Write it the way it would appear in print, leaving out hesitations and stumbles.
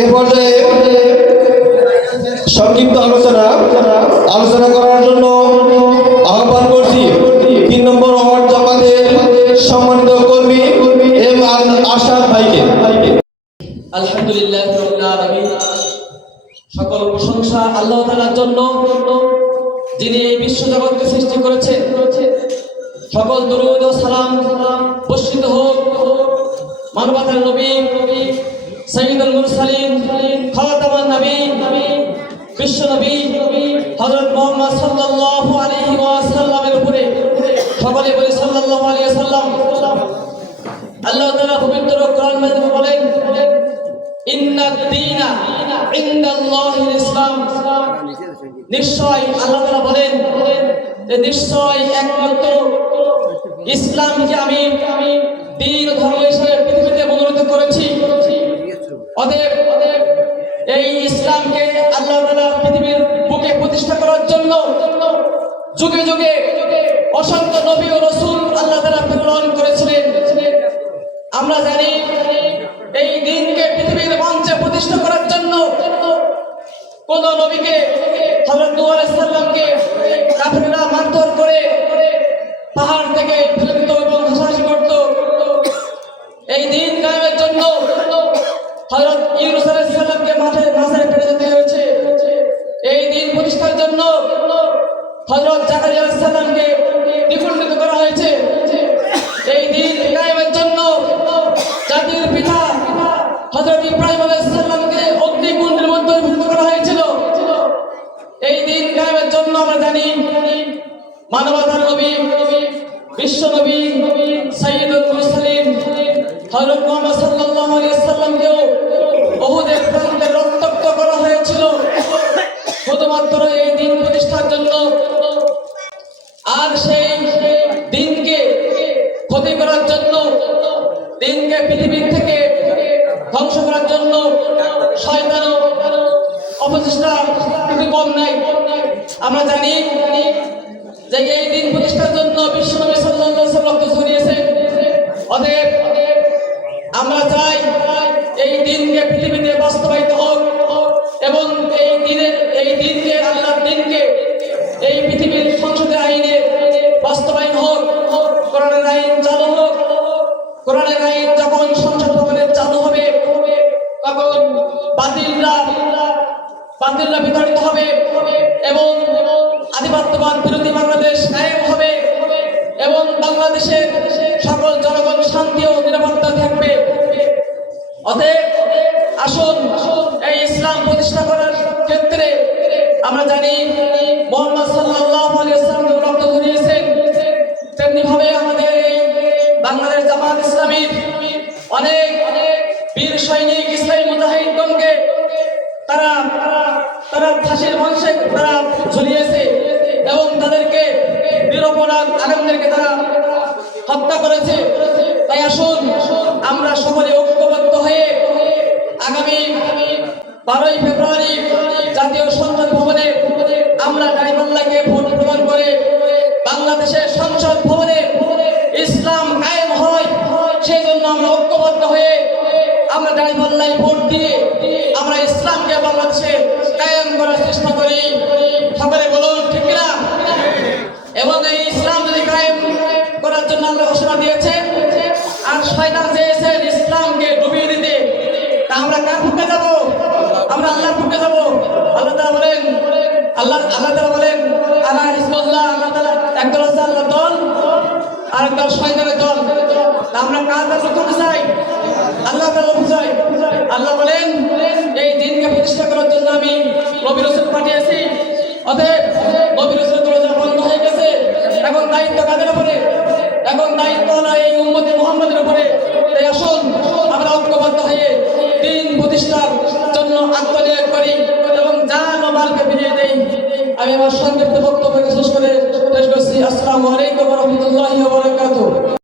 এ পর্যায়ে সংক্ষিপ্ত আলোচনা করার জন্য আহ্বান করছি 3 নম্বর ওয়ার্ড জামাতের সম্মানিত কর্মী এম আশাদ ভাইকে। আলহামদুলিল্লাহ রাব্বিল আলামিন, সকল প্রশংসা আল্লাহ তাআলার জন্য যিনি এই বিশ্বজগৎকে সৃষ্টি করেছেন। সকল দরুদ ও সালাম বর্ষিত হোক মানবতার নবী সাইয়্যিদুল মুরসালিন খাতামুন নবী বিশ্ব নবী হযরত মুহাম্মদ সাল্লাল্লাহু আলাইহি ওয়াসাল্লামের উপরে। সকলে বলি সাল্লাল্লাহু আলাইহি ওয়াসাল্লাম। আল্লাহ তাআলা পবিত্র কোরআন মাজিদে বলেন, ইন্নাদ দীনা ইনদাল্লাহিল ইসলাম। নিশ্চয় আল্লাহ তাআলা বলেন যে নিশ্চয় একমাত্র ইসলামকে আমি দ্বীন ধর্ম হিসেবে পৃথিবীতে মনোনীত করেছি। অতএব এই ইসলামকে আল্লাহ তাআলা পৃথিবীর বুকে প্রতিষ্ঠা করার জন্য যুগে যুগে অসংখ্য নবী ও রাসূল আল্লাহ তাআলা প্রেরণ করেছিলেন। আমরা জানি এই দ্বীনকে পৃথিবীর মঞ্চে প্রতিষ্ঠা করার জন্য কোন নবীকে হযরত নূহ আলাইহিস সালামকে কাফেররা মারধর করে পাহাড় থেকে ফেলে দিত এবং হাসাহাসি করত। এই দ্বীন কায়েমের জন্য হযরত ইউনূস আলাইহিস সালামকে মাছে ফেলে যেতে হয়েছে। এই দ্বীন প্রতিষ্ঠার জন্য হযরত জাকারিয়া আলাইহিস সালামকে দ্বিগুণিত করা হয়েছে। এই দ্বীন কায়েমের জন্য জাতির পিতা হযরত ইব্রাহিম আলাইহিস সালামকে অগ্নিকুণ্ডের মধ্যে নিক্ষেপ করা হয়েছিল। এই দ্বীন কায়েমের জন্য আমরা জানি মানবতার নবী বিশ্ব নবী সাইয়্যিদুল মুরসালিন হযরত মুহাম্মদ সাল্লাল্লাহু আলাইহি ওয়াসাল্লামকে উহুদের প্রান্তে রক্তাক্ত করা হয়েছিল শুধুমাত্র এই দ্বীন প্রতিষ্ঠার জন্য। আর সেই দ্বীনকে ক্ষতি করার জন্য, দ্বীনকে পৃথিবীর থেকে ধ্বংস করার জন্য শয়তানও অপচেষ্টা খুবই কম নাই। আমরা জানি যে এই দ্বীন প্রতিষ্ঠার জন্য বিশ্বনবী সাল্লাল্লাহু আলাইহি ওয়াসাল্লাম রক্ত ঝরিয়েছেন। অতএব আমরা চাই এই দ্বীনকে পৃথিবীতে বাস্তবায়িত হোক এবং এই দ্বীনকে আল্লাহর দ্বীনকে এই পৃথিবীর সংসদে আইনে বাস্তবায়ন হোক। কোরআনের আইন চালু হোক। কোরআনের আইন যখন সংসদ ভবনে চালু হবে তখন বাতিলরা বিতাড়িত হবে এবং আধিপত্যবাদ বিরোধী বাংলাদেশ কায়েম হবে এবং বাংলাদেশের সকল জনগণ শান্তি ও নিরাপত্তা থাকবে। অতএব আসুন এই ইসলাম প্রতিষ্ঠা করার ক্ষেত্রে আমরা জানি মুহাম্মদ সাল্লাল্লাহু আলাইহি ওয়াসাল্লাম রক্ত ঝরিয়েছেন, তেমনি ভাবে আমাদের এই বাংলাদেশ জামাত ইসলামীর অনেক বীর সৈনিক ইসলামী মুজাহিদগণকে তারা ফাঁসির মঞ্চে তারা ঝুলিয়েছে এবং তাদেরকে নিরপরাধ আলেমদেরকে তারা হত্যা করেছে। তাই আসুন আমরা সকলে ঐক্যবদ্ধ হয়ে আগামী 12ই ফেব্রুয়ারি জাতীয় সংসদ ভবনে আমরা গাইবাল্লাহকে ভোট প্রদান করে বাংলাদেশের সংসদ ভবনে ইসলাম কায়েম হয় সেই জন্য আমরা ঐক্যবদ্ধ হয়ে আমরা গাইবাল্লায় ভোট দিয়ে আমরা ইসলামকে বাংলাদেশে কায়েম করার চেষ্টা করি। সকলে বলুন ঠিক কিনা? এবং এই ইসলাম যদি কায়েম করার জন্য আল্লাহ ঘোষণা দিয়েছেন আর শয়তান চেয়েছেন ইসলামকে ডুবিয়ে দিতে, তা আমরা কার পক্ষে যাব? আমরা আল্লাহর পক্ষে যাব। আল্লাহ তাআলা বলেন আল্লাহ তাআলা বলেন আলা হিজবুল্লাহ, আল্লাহ তাআলা একদল আছে আল্লাহর দল আর একদল শয়তানের দল। আমরা কার দল করতে চাই? আল্লাহ তাআলা বুঝায়। আল্লাহ বলেন এই দ্বীনকে প্রতিষ্ঠা করার জন্য আমি নবী রাসূল পাঠিয়েছি। অতএব নবী রাসূলের দরজা বন্ধ হয়ে গেছে। এখন দায়িত্ব কাদের উপরে? এখন দায়িত্ব হলো এই উম্মতে মুহাম্মাদের উপরে। তাই আসুন আমরা ঐক্যবদ্ধ হয়ে দ্বীন প্রতিষ্ঠার জন্য আত্মনিয়োগ করি এবং জান ও মালকে বিলিয়ে দেই। আমি আমার সংক্ষিপ্ত বক্তব্য শেষ করছি। আসসালামু আলাইকুম ওয়া রাহমাতুল্লাহি ওয়া বারাকাতুহু।